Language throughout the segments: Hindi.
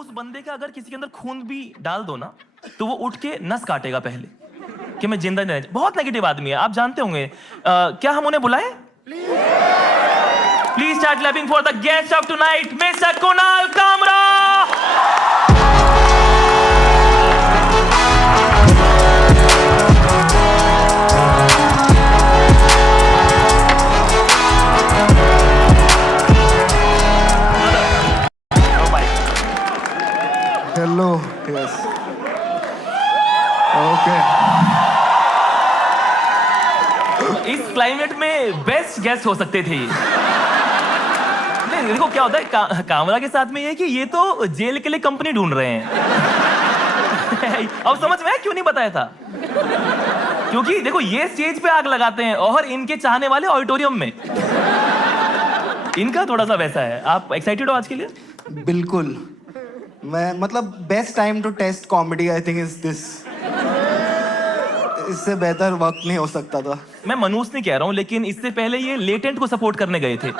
उस बंदे का अगर किसी के अंदर खून भी डाल दो ना तो वो उठ के नस काटेगा पहले कि मैं जिंदा नहीं। बहुत नेगेटिव आदमी है, आप जानते होंगे। क्या हम उन्हें बुलाएं? Please start clapping for the guest of tonight, mister Kunal Kamra. Hello, yes, okay. इस क्लाइमेट में बेस्ट गेस्ट हो सकते थे ये। नहीं देखो क्या होता है कामरा के साथ में ये कि ये तो जेल के लिए कंपनी ढूंढ रहे हैं। अब समझ में क्यों नहीं बताया था? क्योंकि देखो ये स्टेज पे आग लगाते हैं और इनके चाहने वाले ऑडिटोरियम में। इनका थोड़ा सा वैसा है। आप एक्साइटेड हो आज के लिए? बिल्कुल। मैं मतलब best time to test comedy I think is this. इससे बेहतर वक्त नहीं हो सकता था। मैं मनूस नहीं कह रहा हूं, लेकिन इससे पहले ये लेटेंट को सपोर्ट करने गए थे।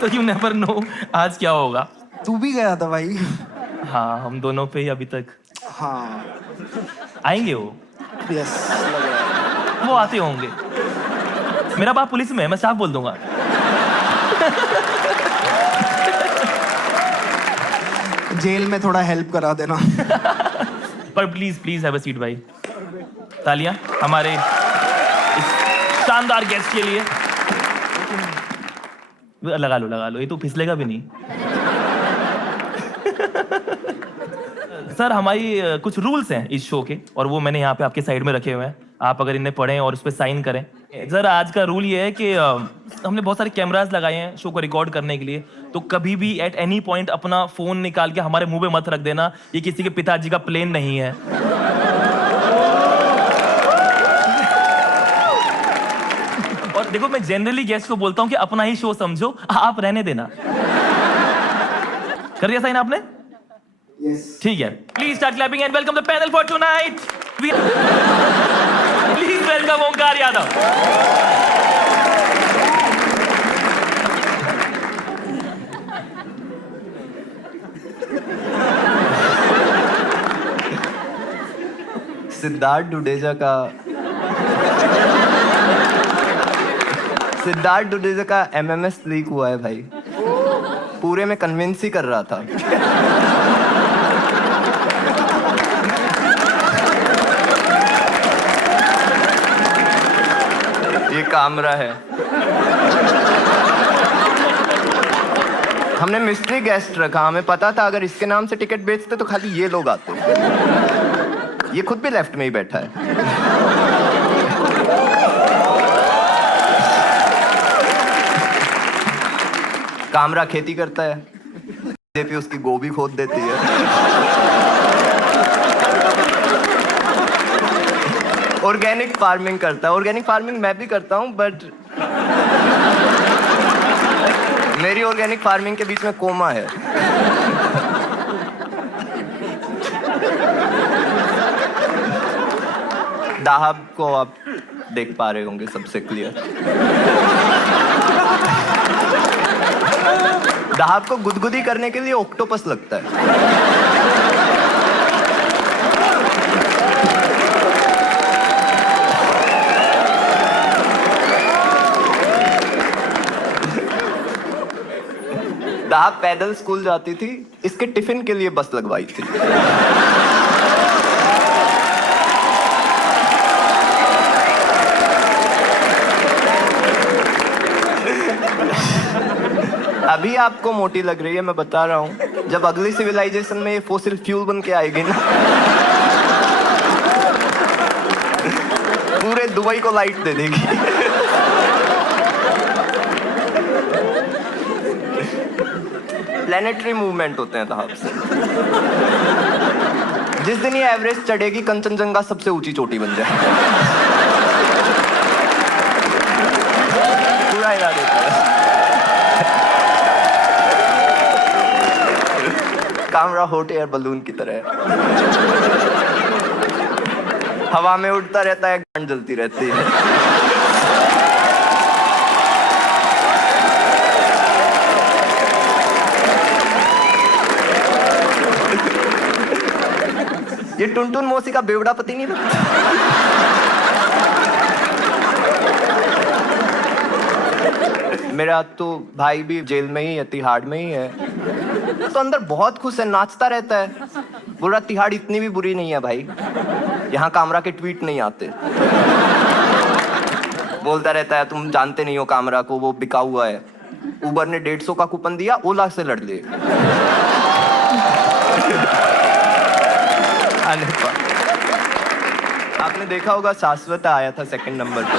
तो यू नेवर नो आज क्या होगा। तू भी गया था भाई। हाँ हम दोनों पे ही अभी तक। हाँ, आएंगे वो। यस, लग रहा है। वो आते होंगे। मेरा बाप पुलिस में है, मैं साफ बोल दूंगा। जेल में थोड़ा हेल्प करा देना। पर please please have a seat भाई। तालियां हमारे इस शानदार गेस्ट के लिए। लगा लो, ये तो फिसलेगा भी नहीं। सर हमारी कुछ रूल्स हैं इस शो के, और वो मैंने यहाँ पे आपके साइड में रखे हुए हैं। आप अगर इन्हें पढ़ें और उस पर साइन करें। सर आज का रूल ये है कि हमने बहुत सारे कैमरास लगाए हैं शो को रिकॉर्ड करने के लिए, तो कभी भी एट एनी पॉइंट अपना फोन निकाल के हमारे मुंह पे मत रख देना। ये किसी के पिताजी का प्लेन नहीं है। और देखो मैं जनरली गेस्ट को बोलता हूँ कि अपना ही शो समझो, आप रहने देना। कर दिया साइन आपने? यस। ठीक है, please start clapping and welcome the panel for tonight. Please welcome Omkar Yadav. Siddharth Dudeja का एमएमएस लीक हुआ है भाई। पूरे में कन्विंस ही कर रहा था। ये कामरा है। हमने मिस्ट्री गेस्ट रखा। हमें पता था अगर इसके नाम से टिकट बेचते तो खाली ये लोग आते। ये खुद भी लेफ्ट में ही बैठा है। कामरा खेती करता है, बीजेपी उसकी गोभी खोद देती है। ऑर्गेनिक फार्मिंग करता है। ऑर्गेनिक फार्मिंग मैं भी करता हूँ, बट मेरी ऑर्गेनिक फार्मिंग के बीच में कोमा है। दाहब को आप देख पा रहे होंगे सबसे क्लियर। दाहब को गुदगुदी करने के लिए ऑक्टोपस लगता है। दाहब पैदल स्कूल जाती थी, इसके टिफिन के लिए बस लगवाई थी। अभी आपको मोटी लग रही है, मैं बता रहा हूँ। जब अगली सिविलाइजेशन में ये फॉसिल फ्यूल बन के आएगी ना, पूरे दुबई को लाइट दे देगी। प्लैनेटरी मूवमेंट होते हैं दाहब से। जिस दिन ये एवरेस्ट चढ़ेगी, कंचनजंगा सबसे ऊंची चोटी बन जाए। पूरा हिला देता है। कामरा हॉट एयर बलून की तरह है। हवा में उड़ता रहता है, गांड जलती रहती है। ये टुनटुन मौसी का बेवड़ा पति नहीं लगता? मेरा तो भाई भी जेल में ही है, तिहाड़ में ही है, तो अंदर बहुत खुश है, नाचता रहता है, बोल रहा तिहाड़ इतनी भी बुरी नहीं है भाई, यहाँ कामरा के ट्वीट नहीं आते। बोलता रहता है तुम जानते नहीं हो कामरा को, वो बिका हुआ है, उबर ने 150 का कूपन दिया, ओला से लड़ ले। आपने देखा होगा शाश्वत आया था सेकंड नंबर पे।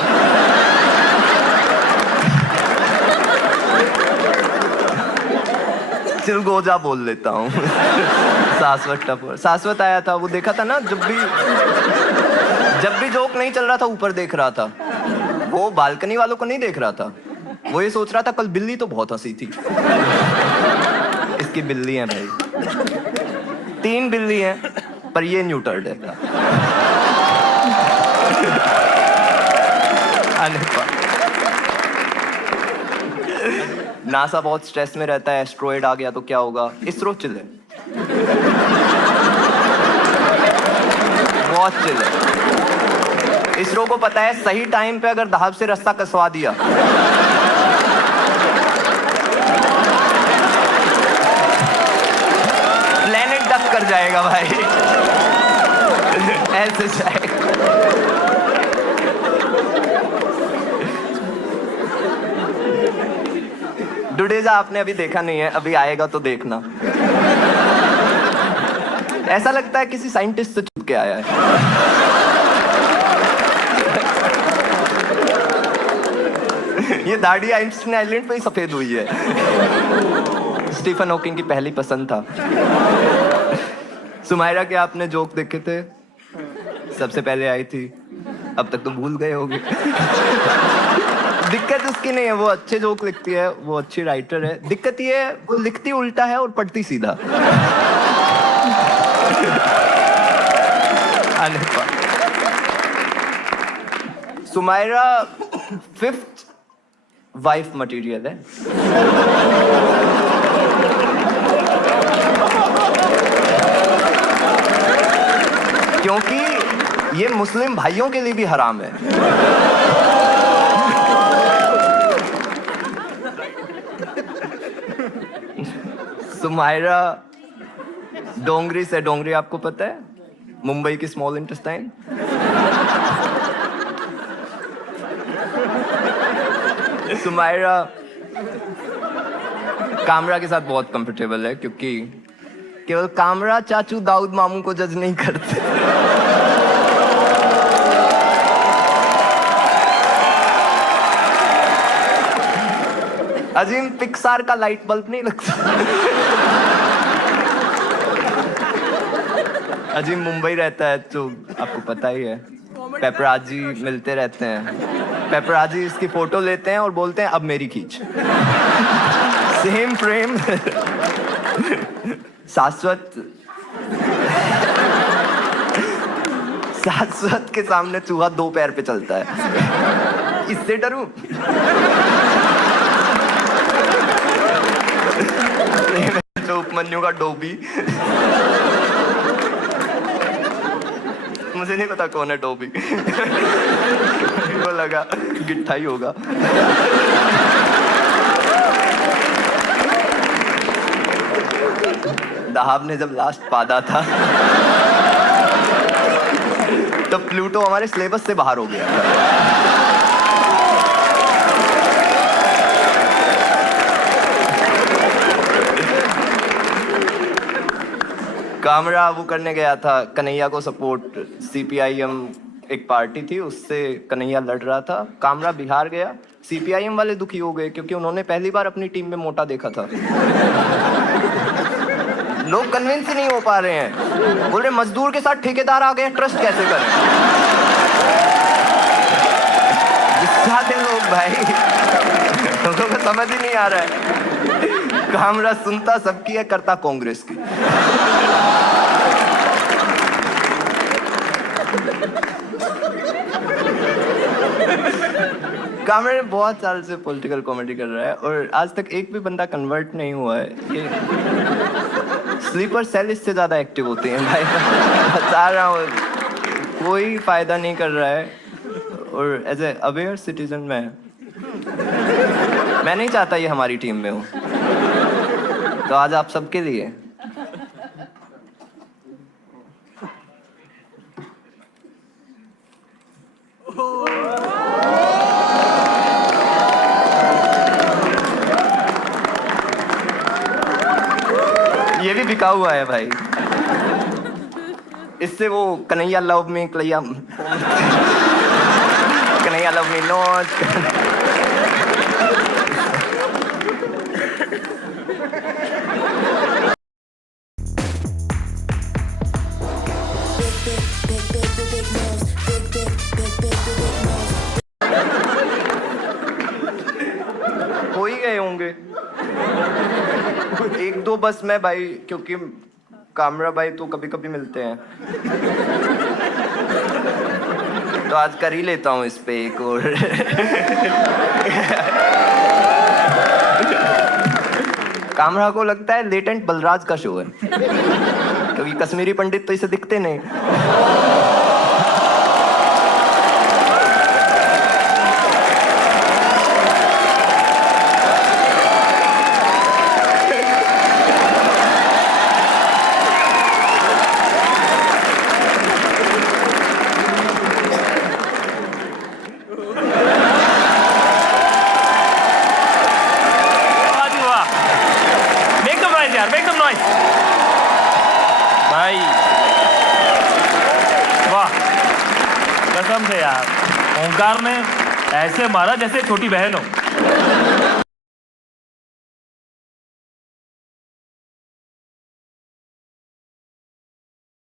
चिलगोजा बोल लेता हूँ। शाश्वत आया था, वो देखा था ना, जब भी जोक नहीं चल रहा था ऊपर देख रहा था, वो बालकनी वालों को नहीं देख रहा था, वो ये सोच रहा था कल बिल्ली तो बहुत हंसी थी। इसकी बिल्ली है भाई, 3 बिल्ली हैं, पर ये न्यूटर्ड है। नासा बहुत स्ट्रेस में रहता है, एस्ट्रॉयड आ गया तो क्या होगा, इसरो चिल है, बहुत चिल है। इसरो को पता है सही टाइम पे अगर धाब से रास्ता कसवा दिया प्लेनेट डक कर जाएगा भाई। ऐसे जाएगा। डुडेजा आपने अभी देखा नहीं है, अभी आएगा तो देखना। ऐसा लगता है किसी साइंटिस्ट से छुप के आया है। ये दाढ़ी आइंस्टीन आइलैंड पे ही सफेद हुई है। स्टीफन हॉकिंग की पहली पसंद था। सुमायरा के आपने जोक देखे थे, सबसे पहले आई थी, अब तक तो भूल गए होंगे। दिक्कत उसकी नहीं है, वो अच्छे जोक लिखती है, वो अच्छी राइटर है। दिक्कत ये है वो लिखती उल्टा है और पढ़ती सीधा। सुमायरा 5th वाइफ मटेरियल है। क्योंकि ये मुस्लिम भाइयों के लिए भी हराम है। सुमायरा डोंगरी से, डोंगरी आपको पता है, मुंबई की स्मॉल इंटेस्टाइन। सुमायरा कामरा के साथ बहुत कंफर्टेबल है, क्योंकि केवल कामरा चाचू दाऊद मामू को जज नहीं करते। अजीम पिक्सार का लाइट बल्ब नहीं लगता। अजीम मुंबई रहता है तो आपको पता ही है, पेपराजी मिलते रहते हैं। पेपराजी इसकी फोटो लेते हैं और बोलते हैं अब मेरी खींच। Same frame. शाश्वत के सामने चूहा 2 पैर पे चलता है। इससे डरूं? तो उपमन्यु का डोबी। मुझे नहीं पता कौन है डोबी। वो लगा गिट्ठा ही होगा। दहाब ने जब लास्ट पादा था तो प्लूटो हमारे सिलेबस से बाहर हो गया था। कामरा वो करने गया था कन्हैया को सपोर्ट, CPIM एक पार्टी थी, उससे कन्हैया लड़ रहा था। कामरा बिहार गया, CPIM वाले दुखी हो गए क्योंकि उन्होंने पहली बार अपनी टीम में मोटा देखा था। लोग कन्विंस ही नहीं हो पा रहे हैं, बोल रहे मजदूर के साथ ठेकेदार आ गए, ट्रस्ट कैसे करें। गुस्साते लोग भाई, लोगों को समझ ही नहीं आ रहा है। कामरा सुनता सबकी है, करता कांग्रेस की। कामरा बहुत साल से पॉलिटिकल कॉमेडी कर रहा है और आज तक एक भी बंदा कन्वर्ट नहीं हुआ है। ये स्लीपर सेल इससे ज्यादा एक्टिव होते हैं भाई, बता रहा हूँ, कोई फायदा नहीं कर रहा है। और एज ए अवेयर सिटीजन मैं नहीं चाहता ये हमारी टीम में हो, तो आज आप सबके लिए ये भी बिका हुआ है भाई, इससे वो कन्हैया लव में कन्हैया लव में नॉट। हो ही गए होंगे एक दो बस मैं भाई, क्योंकि कामरा भाई तो कभी कभी मिलते हैं, तो आज कर ही लेता हूँ इस पे एक और। कामरा को लगता है लेटेंट बलराज का शो है, क्योंकि कश्मीरी पंडित तो इसे दिखते नहीं। Make some noise. भाई वाह, कसम से यार, ओंकार ने ऐसे मारा जैसे छोटी बहन हो।